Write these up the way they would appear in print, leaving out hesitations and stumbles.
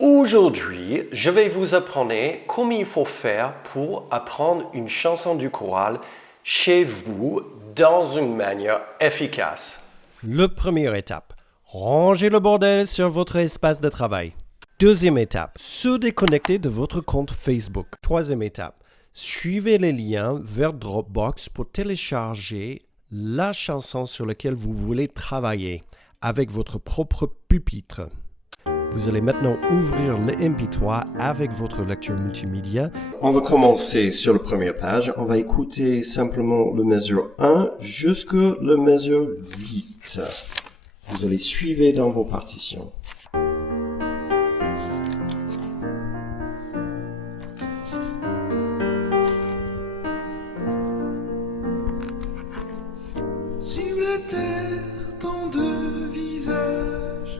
Aujourd'hui, je vais vous apprendre comment il faut faire pour apprendre une chanson du choral chez vous dans une manière efficace. La première étape, rangez le bordel sur votre espace de travail. Deuxième étape, se déconnecter de votre compte Facebook. Troisième étape, suivez les liens vers Dropbox pour télécharger la chanson sur laquelle vous voulez travailler avec votre propre pupitre. Vous allez maintenant ouvrir le MP3 avec votre lecteur multimédia. On va commencer sur la première page. On va écouter simplement le mesure 1 jusqu'à le mesure 8. Vous allez suivre dans vos partitions. Sur la terre, tant de visages.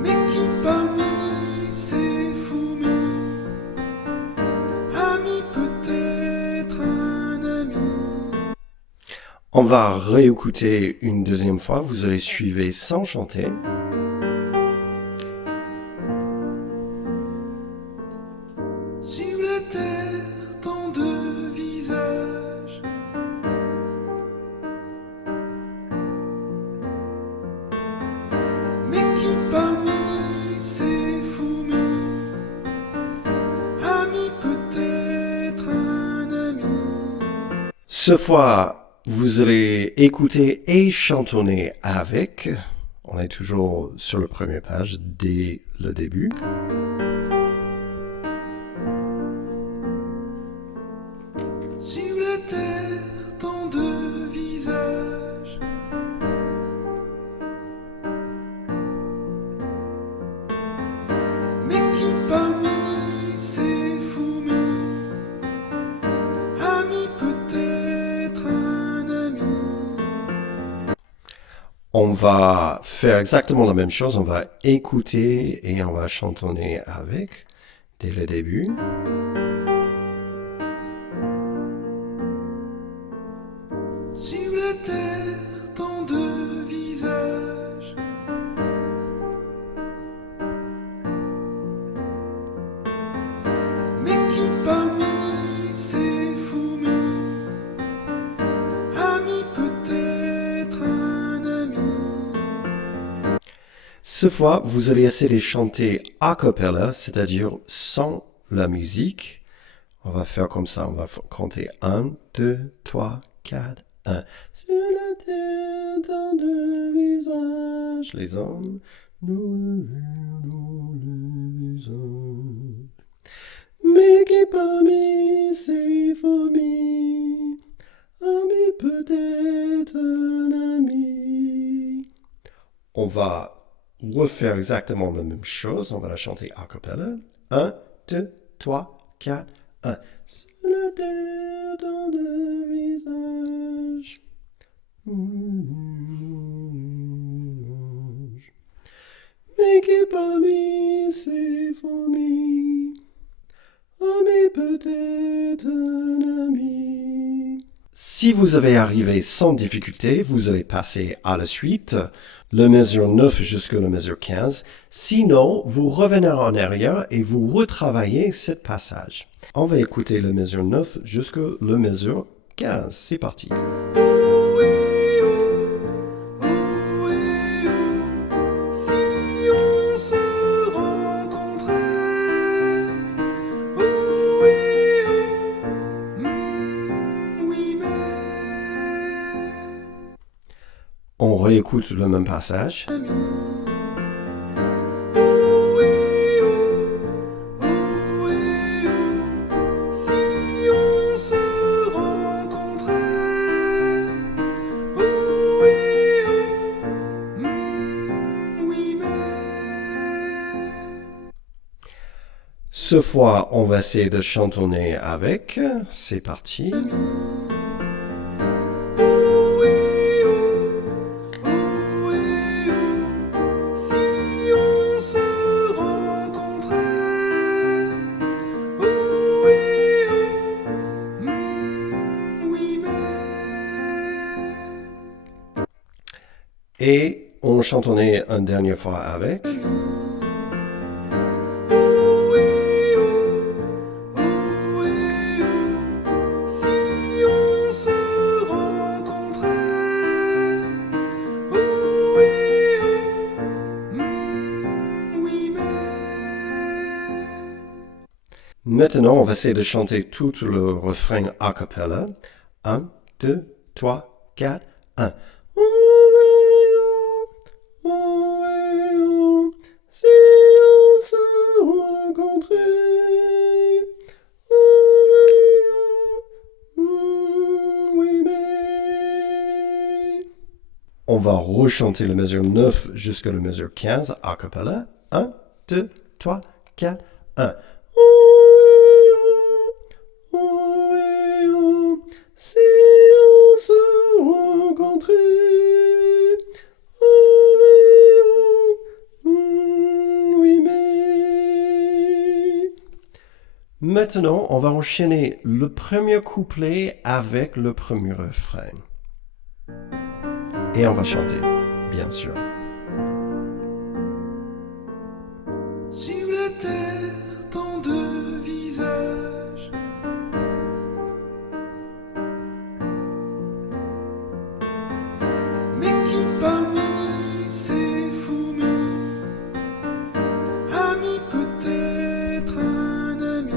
Mais qui parmi ces fourmis a mis peut-être un ami? On va réécouter une deuxième fois. Vous allez suivre sans chanter. Sur la terre, tant de visages. Mais qui parmi ces fourmis a mis peut-être un ami? Ce fois, vous allez écouter et chantonner avec. On est toujours sur la première page dès le début. Sur la terre, tant de visages. Mais qui parmi ces fourmis a mis peut-être un ami? On va faire exactement la même chose. On va écouter et on va chantonner avec dès le début. Sur la terre, tant de visages. Mais qui parmi ces fourmis a mis peut-être un ami? Ce fois, vous allez essayer de chanter a cappella, c'est-à-dire sans la musique. On va faire comme ça, on va compter 1, 2, 3, 4, 1. Sur la terre, tant de visages, les hommes, nous le visage. Mais qui parmi ces fourmis a mis peut-être un ami? On va refaire exactement la même chose. On va la chanter a cappella. 1, 2, 3, 4, 1. Sur la terre, tant de visages. Mais qui parmi ces fourmis a mis peut-être un ami? Si vous avez arrivé sans difficulté, vous allez passer à la suite, le mesure 9 jusqu'à la mesure 15. Sinon, vous revenez en arrière et vous retravaillez ce passage. On va écouter le mesure 9 jusqu'à la mesure 15. C'est parti. Si on se rencontrait, oui mais On réécoute le même passage. si on se rencontrait, oui mais Ce fois, on va essayer de chantonner avec. C'est parti. si on se rencontrait, Et on chantonnait une dernière fois avec. Si on se rencontrait, oui mais. Maintenant, on va essayer de chanter tout le refrain a cappella. 1, 2, 3, 4, 1. Si on se rencontrait, oui mais. On va rechanter le mesure 9 jusqu'à la mesure 15 a cappella. 1, 2, 3, 4, 1. Si on se rencontrait, oui mais. Maintenant, on va enchaîner le premier couplet avec le premier refrain. Et on va chanter, bien sûr. Sur la terre, tant de visages. Mais qui parmi ces fourmis a mis peut-être un ami?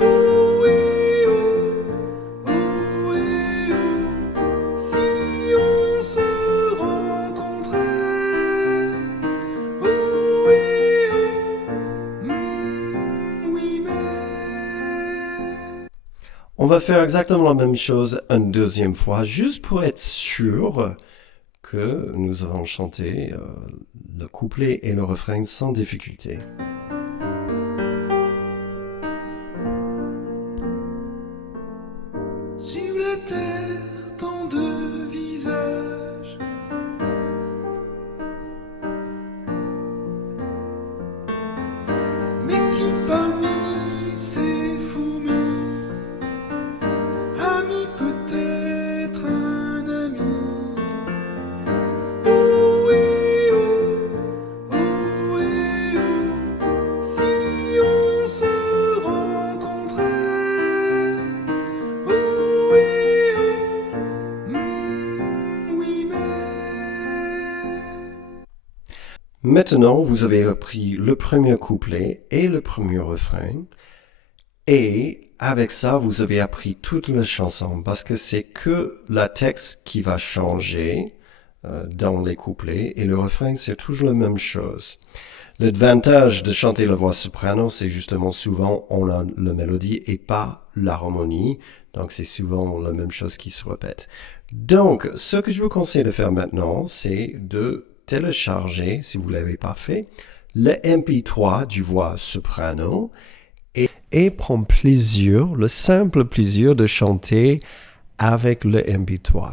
Oh et oh, oh et oh, si on se rencontrait. Oh et oh, oui mais. On va faire exactement la même chose une deuxième fois, juste pour être sûr que nous avons chanté le couplet et le refrain sans difficulté. Sur la terre, tant de visages. Mais qui parmi ces fourmis a mis peut-être un ami? Oh et oh, oh et oh, si on se rencontrait. Oh et oh, oui mais. Maintenant, vous avez appris le premier couplet et le premier refrain. Et avec ça, vous avez appris toute la chanson parce que c'est que la texte qui va changer dans les couplets et le refrain, c'est toujours la même chose. L'avantage de chanter la voix soprano, c'est justement souvent on a la mélodie et pas l'harmonie. Donc c'est souvent la même chose qui se répète. Donc, ce que je vous conseille de faire maintenant, c'est de télécharger, si vous ne l'avez pas fait, le MP3 du voix soprano et prendre plaisir, le simple plaisir de chanter avec le MP3.